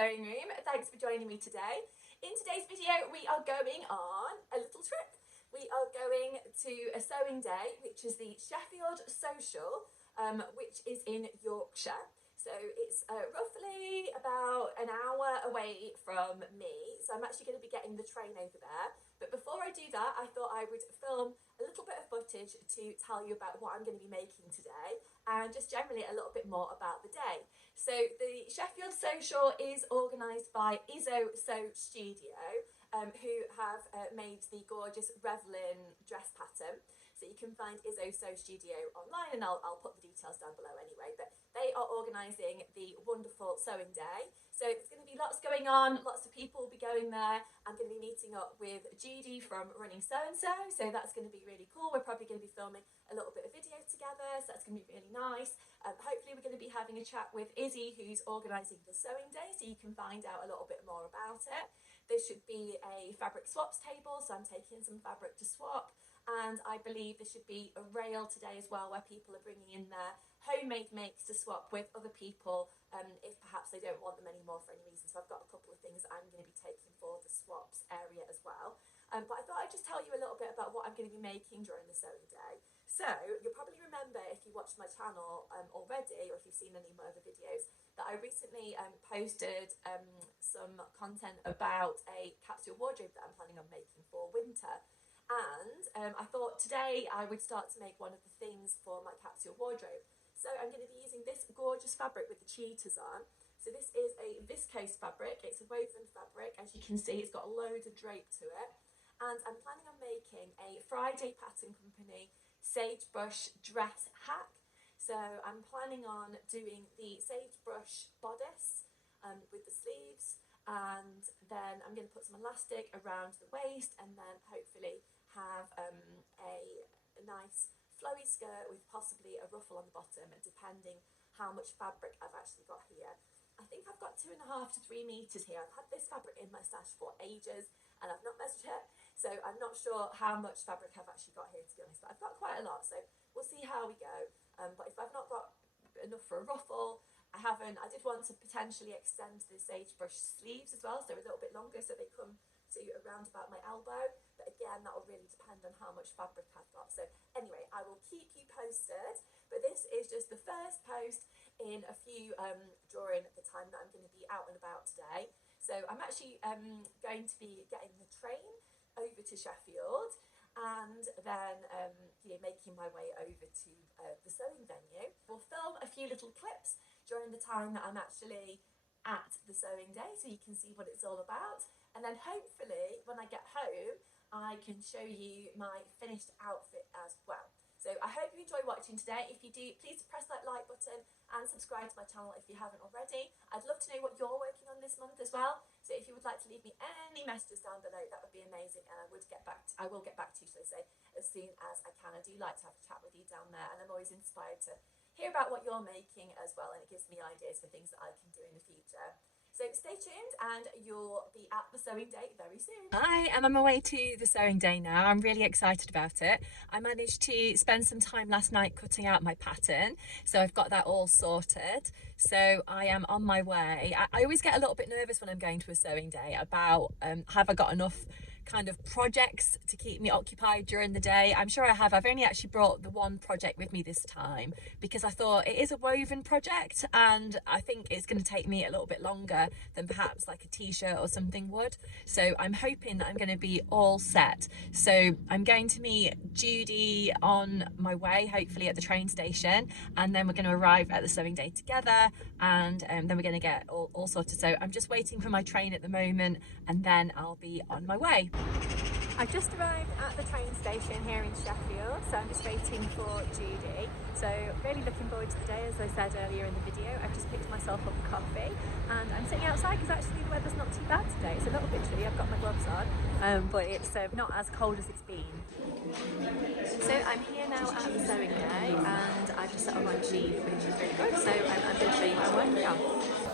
sewing room. Thanks for joining me today. In today's video we are going on a little trip. We are going to a sewing day, which is the Sheffield Sewcial, which is in Yorkshire. So it's roughly about an hour away from me, so I'm actually going to be getting the train over there. But before I do that, I thought I would film a little bit of footage to tell you about what I'm going to be making today and just generally a little bit more about the day. So the Sheffield Sewcial is organised by Sew Studio, who have made the gorgeous Revlin dress pattern. So you can find Sew Studio online, and I'll put the details down below anyway. But they are organising the wonderful sewing day. So there's going to be lots going on, lots of people will be going there. I'm going to be meeting up with Judy from Running So and So, so that's going to be really cool. We're probably going to be filming a little bit of video together, so that's going to be really nice. Hopefully we're going to be having a chat with Izzy, who's organising the sewing day, so you can find out a little bit more about it. There should be a fabric swaps table, so I'm taking some fabric to swap. And I believe there should be a rail today as well, where people are bringing in their homemade makes to swap with other people if perhaps they don't want them anymore for any reason. So I've got a couple of things I'm going to be taking for the swaps area as well. But I thought I'd just tell you a little bit about what I'm going to be making during the sewing day. So you'll probably remember, if you watched my channel already, or if you've seen any of my other videos, that I recently posted some content about a capsule wardrobe that I'm planning on making for winter. And I thought today I would start to make one of the things for my capsule wardrobe. So I'm going to be using this gorgeous fabric with the cheetahs on. So this is a viscose fabric, it's a woven fabric. As you can see, it's got loads of drape to it. And I'm planning on making a Friday Pattern Company sagebrush dress hack. So I'm planning on doing the sagebrush bodice with the sleeves, and then I'm going to put some elastic around the waist, and then hopefully have a nice flowy skirt with possibly a ruffle on the bottom, depending how much fabric I've actually got here. I think I've got 2.5 to 3 meters here. I've had this fabric in my stash for ages and I've not measured it, so I'm not sure how much fabric I've actually got here, to be honest, but I've got quite a lot, so we'll see how we go. But if I've not got enough for a ruffle, I did want to potentially extend the sagebrush sleeves as well, so a little bit longer, so they come to around about my elbow. But again, that will really depend on how much fabric I've got. So anyway, I will keep you posted. But this is just the first post in a few during the time that I'm going to be out and about today. So I'm actually going to be getting the train over to Sheffield, and then making my way over to the sewing venue. We'll film a few little clips during the time that I'm actually at the sewing day, so you can see what it's all about. And then hopefully when I get home, I can show you my finished outfit as well. So I hope you enjoy watching today. If you do, please press that like button and subscribe to my channel if you haven't already. I'd love to know what you're working on this month as well. So if you would like to leave me any messages down below, that would be amazing, and I will get back to you, should I say, as soon as I can. I do like to have a chat with you down there, and I'm always inspired to hear about what you're making as well, and it gives me ideas for things that I can do in the future. So stay tuned, and you'll be at the sewing day very soon. I am on my way to the sewing day now. I'm really excited about it. I managed to spend some time last night cutting out my pattern, so I've got that all sorted. So I am on my way. I always get a little bit nervous when I'm going to a sewing day about have I got enough kind of projects to keep me occupied during the day. I'm sure I have. I've only actually brought the one project with me this time because I thought it is a woven project, and I think it's going to take me a little bit longer than perhaps like a t-shirt or something would. So I'm hoping that I'm going to be all set. So I'm going to meet Judy on my way, hopefully at the train station, and then we're going to arrive at the sewing day together, and then we're going to get all sorted. So I'm just waiting for my train at the moment, and then I'll be on my way. I've just arrived at the train station here in Sheffield, so I'm just waiting for Judy. So really looking forward to the day, as I said earlier in the video. I've just picked myself up a coffee, and I'm sitting outside because actually the weather's not too bad today. It's a little bit chilly, I've got my gloves on, but it's not as cold as it's been. So I'm here now at the sewing day, and I've just set on my machine, which is really good. So I'm going to show you my work now.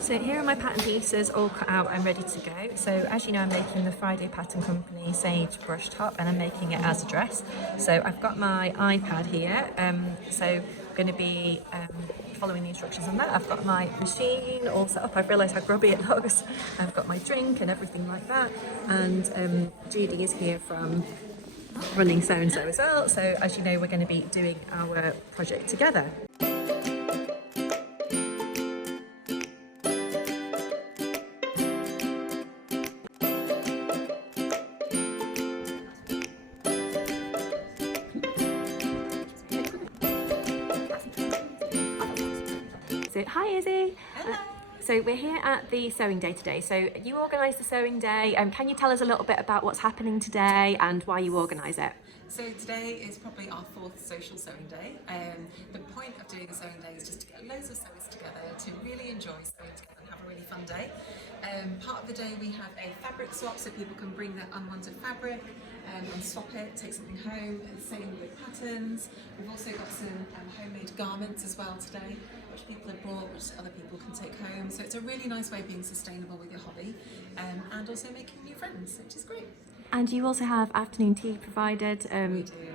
So here are my pattern pieces all cut out and ready to go. So as you know, I'm making the Friday Pattern Company sage brush top, and I'm making it as a dress. So I've got my iPad here. So going to be following the instructions on that. I've got my machine all set up. I've realised how grubby it looks. I've got my drink and everything like that. And Judy is here from running So and So as well. So as you know, we're going to be doing our project together. So, hi Izzy. Hello. So we're here at the sewing day today. So you organise the sewing day. Can you tell us a little bit about what's happening today and why you organise it? So today is probably our 4th social sewing day. The point of doing the sewing day is just to get loads of sewers together to really enjoy sewing together and have a really fun day. Part of the day we have a fabric swap, so people can bring their unwanted fabric and swap it, take something home, and same with patterns. We've also got some homemade garments as well today, which people have brought, which other people can take home. So it's a really nice way of being sustainable with your hobby and also making new friends, which is great. And you also have afternoon tea provided,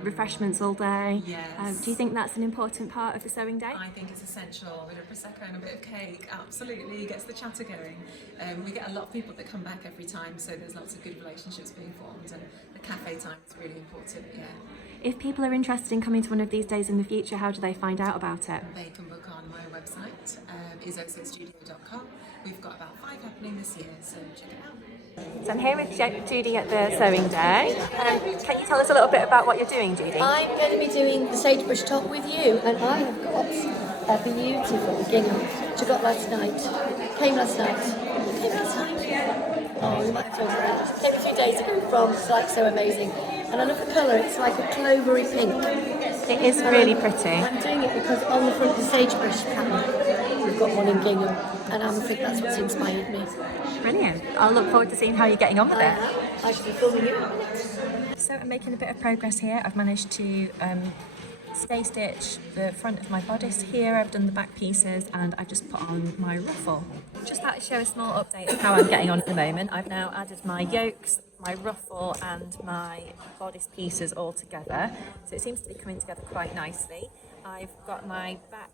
refreshments all day. Yes. Do you think that's an important part of the sewing day? I think it's essential. With a Prosecco and a bit of cake, absolutely gets the chatter going. We get a lot of people that come back every time, so there's lots of good relationships being formed, and the cafe time is really important, yeah. If people are interested in coming to one of these days in the future, how do they find out about it? They can book on my website, isosexstudio.com. We've got about 5 happening this year, so check it out. So I'm here with Judy at the sewing day. Can you tell us a little bit about what you're doing, Judy? I'm going to be doing the sagebrush top with you, and I have got a beautiful gingham which I got last night. Came last night. Oh, we might have to over it. Came a few days ago from Like So Amazing. And I love the colour, it's like a clovery pink. It is really pretty. I'm doing it because on the front of the sagebrush pattern, we've got one in gingham, and I think that's what's inspired me. Brilliant. I'll look forward to seeing how you're getting on with it. I should be filming you. So I'm making a bit of progress here. I've managed to stay stitch the front of my bodice here. I've done the back pieces and I've just put on my ruffle. Just thought I'd show a small update of how I'm getting on at the moment. I've now added my yokes, my ruffle and my bodice pieces all together. So it seems to be coming together quite nicely. I've got my back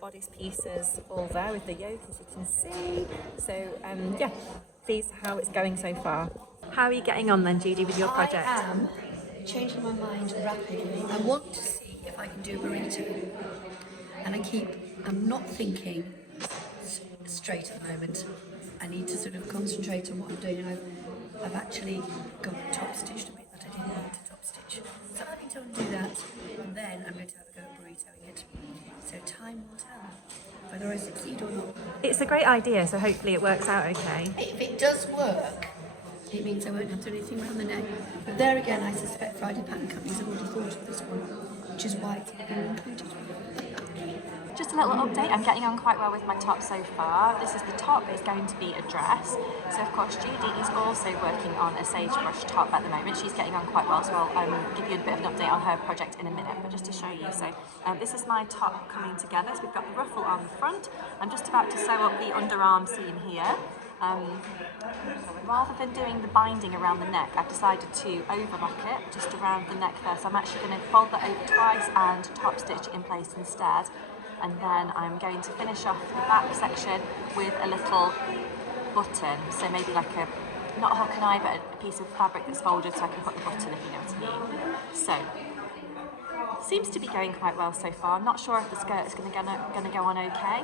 bodice pieces all there with the yoke, as you can see. So yeah, pleased how it's going so far. How are you getting on then, Judy, with your project? I am changing my mind rapidly. I want to see if I can do a burrito. And I'm not thinking straight at the moment. I need to sort of concentrate on what I'm doing. And I've actually got top stitched a bit that I didn't want to top stitch. So let me go and do that, and then I'm going to have a go at burritoing it. So time will tell whether I succeed or not. It's a great idea, so hopefully it works out okay. If it does work, it means I won't have to do anything around the neck. But there again, I suspect Friday Pattern Companies have already thought of this one, which is why it's been included. Just a little update, I'm getting on quite well with my top so far. This is the top, is going to be a dress. So of course Judy is also working on a sagebrush top at the moment. She's getting on quite well, so I'll give you a bit of an update on her project in a minute, but just to show you. So this is my top coming together. So we've got the ruffle on the front. I'm just about to sew up the underarm seam here. Rather than doing the binding around the neck, I've decided to overlock it just around the neck there. So I'm actually going to fold that over twice and top stitch in place instead. And then I'm going to finish off the back section with a little button. So maybe like not a hook and eye, but a piece of fabric that's folded so I can put the button, if you know what I mean. So, seems to be going quite well so far. I'm not sure if the skirt is going to go on okay,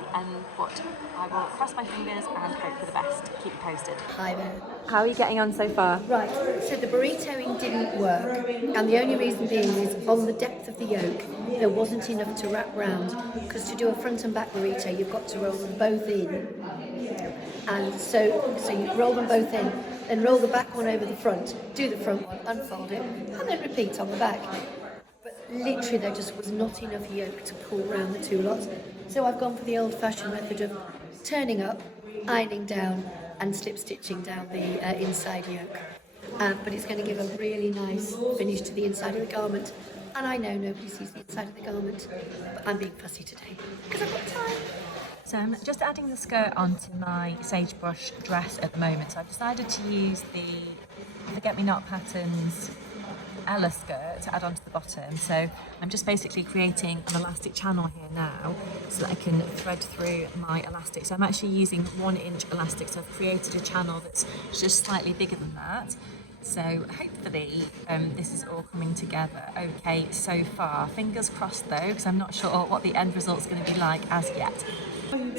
but I will cross my fingers and hope for the best. Keep you posted. Hi there. How are you getting on so far? Right, so the burritoing didn't work, and the only reason being is on the depth of the yoke, there wasn't enough to wrap round, because to do a front and back burrito, you've got to roll them both in. And so you roll them both in, then roll the back one over the front, do the front one, unfold it, and then repeat on the back. Literally there just was not enough yoke to pull round the two lots, so I've gone for the old-fashioned method of turning up, ironing down and slip stitching down the inside yoke, but it's going to give a really nice finish to the inside of the garment, and I know nobody sees the inside of the garment, but I'm being fussy today because I've got time. So I'm just adding the skirt onto my sagebrush dress at the moment, so I've decided to use the forget-me-not patterns Ella skirt to add onto the bottom. So I'm just basically creating an elastic channel here now so that I can thread through my elastic. So I'm actually using 1-inch elastic, so I've created a channel that's just slightly bigger than that. So hopefully this is all coming together okay so far. Fingers crossed though, because I'm not sure what the end result's going to be like as yet.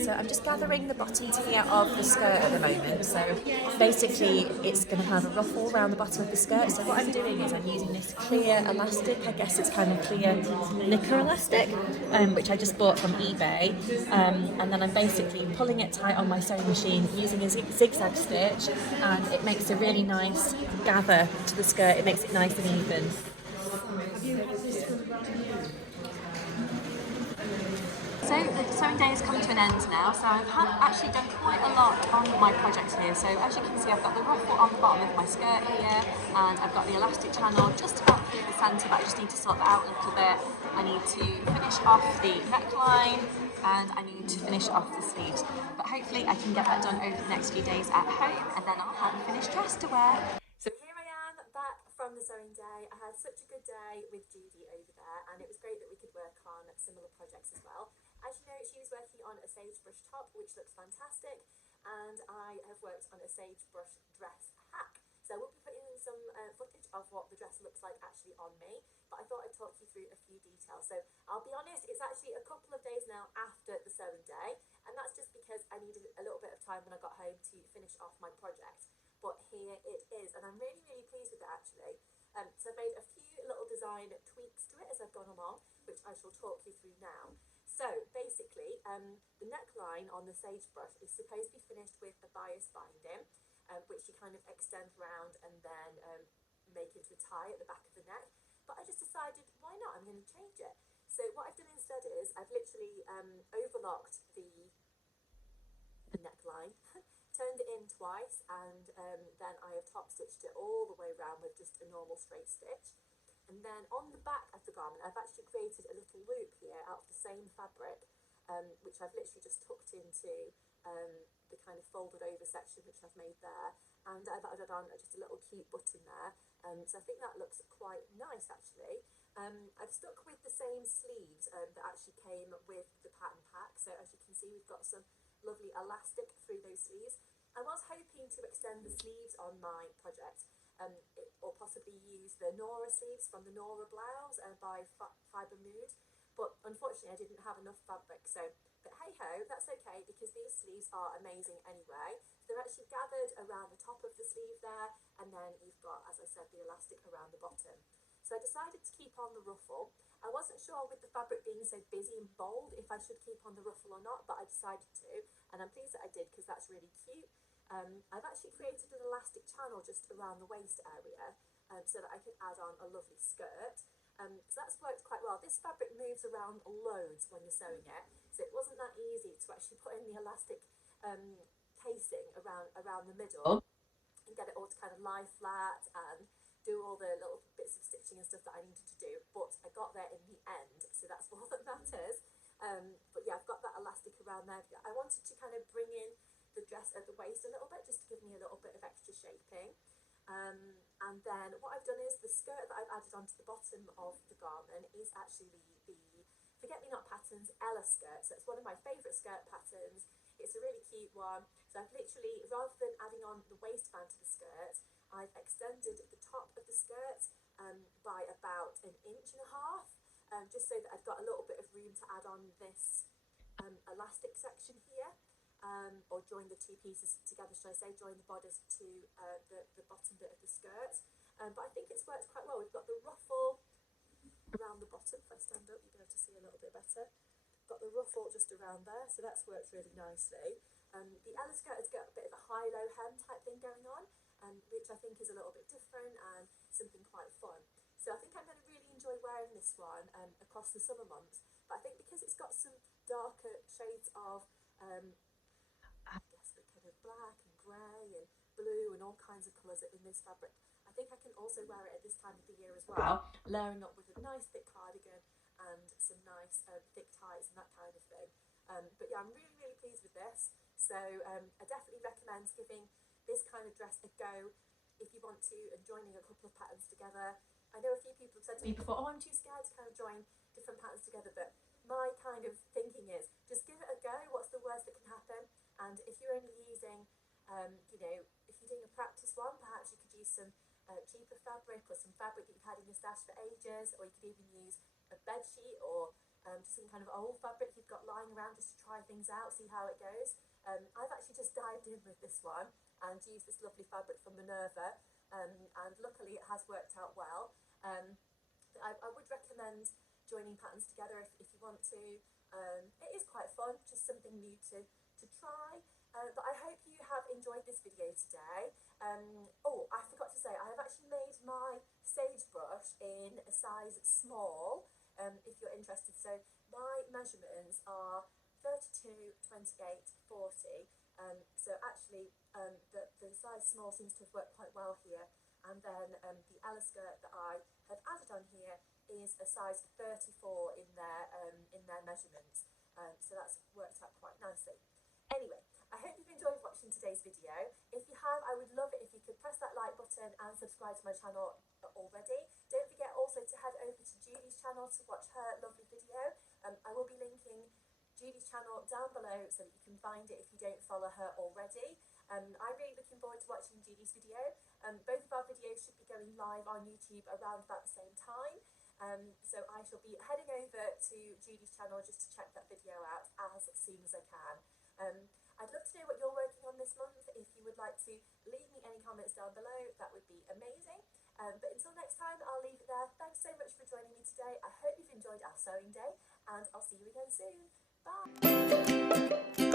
So I'm just gathering the bottom tier of the skirt at the moment. So basically it's going to have a ruffle around the bottom of the skirt. So what I'm doing is I'm using this clear elastic, I guess it's kind of clear knicker elastic, which I just bought from eBay. And then I'm basically pulling it tight on my sewing machine using a zigzag stitch, and it makes a really nice gather to the skirt. It makes it nice and even. So the sewing day has come to an end now, so I've actually done quite a lot on my project here. So as you can see, I've got the ruffle on the bottom of my skirt here, and I've got the elastic channel just about through the centre, but I just need to sort that out a little bit. I need to finish off the neckline, and I need to finish off the sleeves. But hopefully I can get that done over the next few days at home, and then I'll have a finished dress to wear. So here I am back from the sewing day. I had such a good day with Judy over there, and it was great that we could work on similar projects as well. As you know, she was working on a sagebrush top, which looks fantastic, and I have worked on a sagebrush dress hack. So I will be putting in some footage of what the dress looks like actually on me, but I thought I'd talk you through a few details. So I'll be honest, it's actually a couple of days now after the sewing day, and that's just because I needed a little bit of time when I got home to finish off my project. But here it is, and I'm really, really pleased with it actually. So I've made a few little design tweaks to it as I've gone along, which I shall talk you through now. So basically, the neckline on the sagebrush is supposed to be finished with a bias binding, which you kind of extend round and then make into a tie at the back of the neck. But I just decided, why not? I'm going to change it. So what I've done instead is I've literally overlocked the neckline, turned it in twice, and then I have top stitched it all the way around with just a normal straight stitch. And then on the back of the garment, I've actually created a little loop here out of the same fabric, which I've literally just tucked into the kind of folded over section which I've made there. And I've added on just a little cute button there. So I think that looks quite nice actually. I've stuck with the same sleeves that actually came with the pattern pack. So as you can see, we've got some lovely elastic through those sleeves. I was hoping to extend the sleeves on my project, or possibly use the Nora sleeves from the Nora blouse by Fibre Mood, but unfortunately I didn't have enough fabric. So, but hey ho, that's okay because these sleeves are amazing anyway. So they're actually gathered around the top of the sleeve there, and then you've got, as I said, the elastic around the bottom. So I decided to keep on the ruffle. I wasn't sure with the fabric being so busy and bold if I should keep on the ruffle or not, but I decided to, and I'm pleased that I did because that's really cute. I've actually created an elastic channel just around the waist area so that I could add on a lovely skirt. So that's worked quite well. This fabric moves around loads when you're sewing it, so it wasn't that easy to actually put in the elastic casing around the middle and get it all to kind of lie flat and do all the little bits of stitching and stuff that I needed to do, but I got there in the end, so that's all that matters. But yeah, I've got that elastic around there. I wanted to kind of bring in the dress at the waist a little bit, just to give me a little bit of extra shaping. And then what I've done is the skirt that I've added onto the bottom of the garment is actually the Forget Me Not Patterns Ella skirt. So it's one of my favourite skirt patterns. It's a really cute one. So I've literally, rather than adding on the waistband to the skirt, I've extended the top of the skirt by about 1.5 inches, just so that I've got a little bit of room to add on this elastic section here. Or join the two pieces together, should I say, join the bodice to the bottom bit of the skirt. But I think it's worked quite well. We've got the ruffle around the bottom. If I stand up, you'll be able to see a little bit better. Got the ruffle just around there, so that's worked really nicely. The Ella skirt has got a bit of a high-low hem type thing going on, which I think is a little bit different and something quite fun. So I think I'm going to really enjoy wearing this one across the summer months. But I think because it's got some darker shades of I guess the kind of black and grey and blue and all kinds of colours in this fabric, I think I can also wear it at this time of the year as well, layering up with a nice thick cardigan and some nice thick ties and that kind of thing. But yeah, I'm really, really pleased with this. So I definitely recommend giving this kind of dress a go if you want to, and joining a couple of patterns together. I know a few people have said to me before, oh, I'm too scared to kind of join different patterns together, but my kind of thinking is just give it a go. What's the worst that can happen? And if you're only using, you know, if you're doing a practice one, perhaps you could use some cheaper fabric or some fabric that you've had in your stash for ages, or you could even use a bed sheet or just some kind of old fabric you've got lying around just to try things out, see how it goes. I've actually just dived in with this one and used this lovely fabric from Minerva, and luckily it has worked out well. I would recommend joining patterns together if you want to. It is quite fun, just something new to try. But I hope you have enjoyed this video today. Oh, I forgot to say, I have actually made my sagebrush in a size small, if you're interested. So my measurements are 32, 28, 40. So actually, the size small seems to have worked quite well here. And then the Ella skirt that I have added on here is a size 34 in their measurements. So that's worked out quite nicely. Anyway, I hope you've enjoyed watching today's video. If you have, I would love it if you could press that like button and subscribe to my channel already. Don't forget also to head over to Julie's channel to watch her lovely video. I will be linking Julie's channel down below so that you can find it if you don't follow her already. I'm really looking forward to watching Julie's video. Both of our videos should be going live on YouTube around about the same time. So I shall be heading over to Julie's channel just to check that video out as soon as I can. I'd love to know what you're working on this month. If you would like to leave me any comments down below, that would be amazing. But until next time, I'll leave it there. Thanks so much for joining me today. I hope you've enjoyed our sewing day, and I'll see you again soon. Bye!